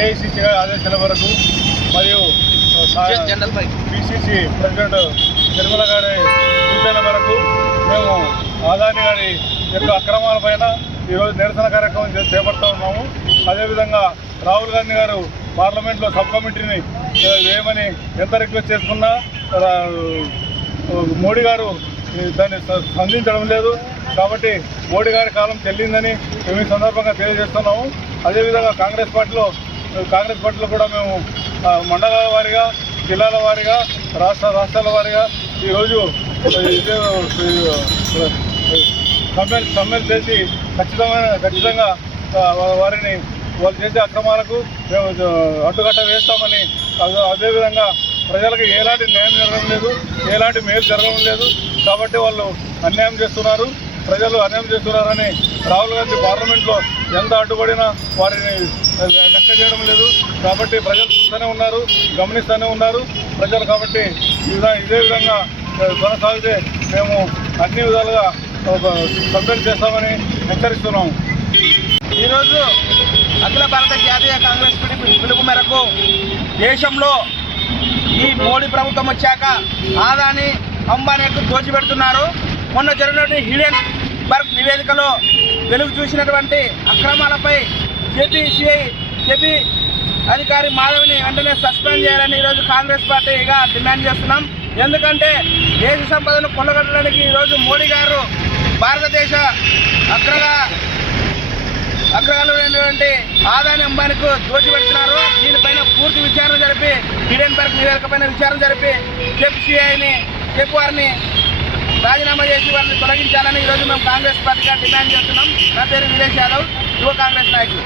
AICC గారి ఆదేశాల వరకు మరియు బీసీసీ ప్రెసిడెంట్ నిర్మల గారి ఎన్నో అక్రమాలపైన ఈరోజు నిరసన కార్యక్రమం చేపడుతూ ఉన్నాము. అదేవిధంగా రాహుల్ గాంధీ గారు పార్లమెంట్లో సబ్ కమిటీని వేయమని ఎంత రిక్వెస్ట్ చేసుకున్నా మోడీ గారు దాన్ని స్పందించడం లేదు. కాబట్టి మోడీ గారి కాలం చెల్లిందని మేము ఈ సందర్భంగా తెలియజేస్తున్నాము. అదేవిధంగా కాంగ్రెస్ పార్టీలో కాంగ్రెస్ పార్టీలో కూడా మేము మండలాల వారీగా జిల్లాల వారీగా రాష్ట్ర రాష్ట్రాల వారీగా ఈరోజు సమ్మెలు సమ్మెలు చేసి ఖచ్చితమైన ఖచ్చితంగా వారిని వాళ్ళు చేసే అక్రమాలకు మేము అడ్డుకట్ట వేస్తామని అదే- అదేవిధంగా ప్రజలకు ఎలాంటి న్యాయం జరగడం లేదు ఎలాంటి మేలు జరగడం లేదు. కాబట్టి వాళ్ళు అన్యాయం చేస్తున్నారు. ప్రజలు అన్యాయం చేస్తున్నారని రాహుల్ గాంధీ పార్లమెంట్లో ఎంత అడ్డుపడినా వారిని లెక్క చేయడం లేదు. కాబట్టి ప్రజలు చూస్తూనే ఉన్నారు గమనిస్తూనే ఉన్నారు. ప్రజలు కాబట్టి ఇదే విధంగా కొనసాగితే మేము అన్ని విధాలుగా ఒక సభ్యులు చేస్తామని హెచ్చరిస్తున్నాము ఈరోజు అఖిల భారత జాతీయ కాంగ్రెస్ పిలుపు పిలుపు మేరకు దేశంలో ఈ మోడీ ప్రభుత్వం వచ్చాక ఆదాని అంబానీకు దోచిపెడుతున్నారు మొన్న జరిగినటువంటి హిడెన్ బర్గ్ నివేదికలో వెలుగు చూసినటువంటి అక్రమాలపై జేపీసీఐ జేపీ అధికారి మాధవిని వెంటనే సస్పెండ్ చేయాలని ఈరోజు కాంగ్రెస్ పార్టీగా డిమాండ్ చేస్తున్నాం. ఎందుకంటే దేశ సంపదను కొల్లగొట్టడానికి ఈరోజు మోడీ గారు భారతదేశ అగ్రగా అగ్రగాలైనటువంటి ఆదాని అంబానీకు దోచిపెడుతున్నారు దీనిపైన పూర్తి విచారణ జరిపి హిడెన్బర్గ్ పార్క్ నివేదికపైన విచారణ జరిపి జెప్సీఐని చెప్పు వారిని రాజీనామా చేసి వారిని తొలగించాలని ఈరోజు మేము కాంగ్రెస్ పార్టీగా డిమాండ్ చేస్తున్నాం. నా పేరు విలేష్ యాదవ్ యువ కాంగ్రెస్ నాయకులు.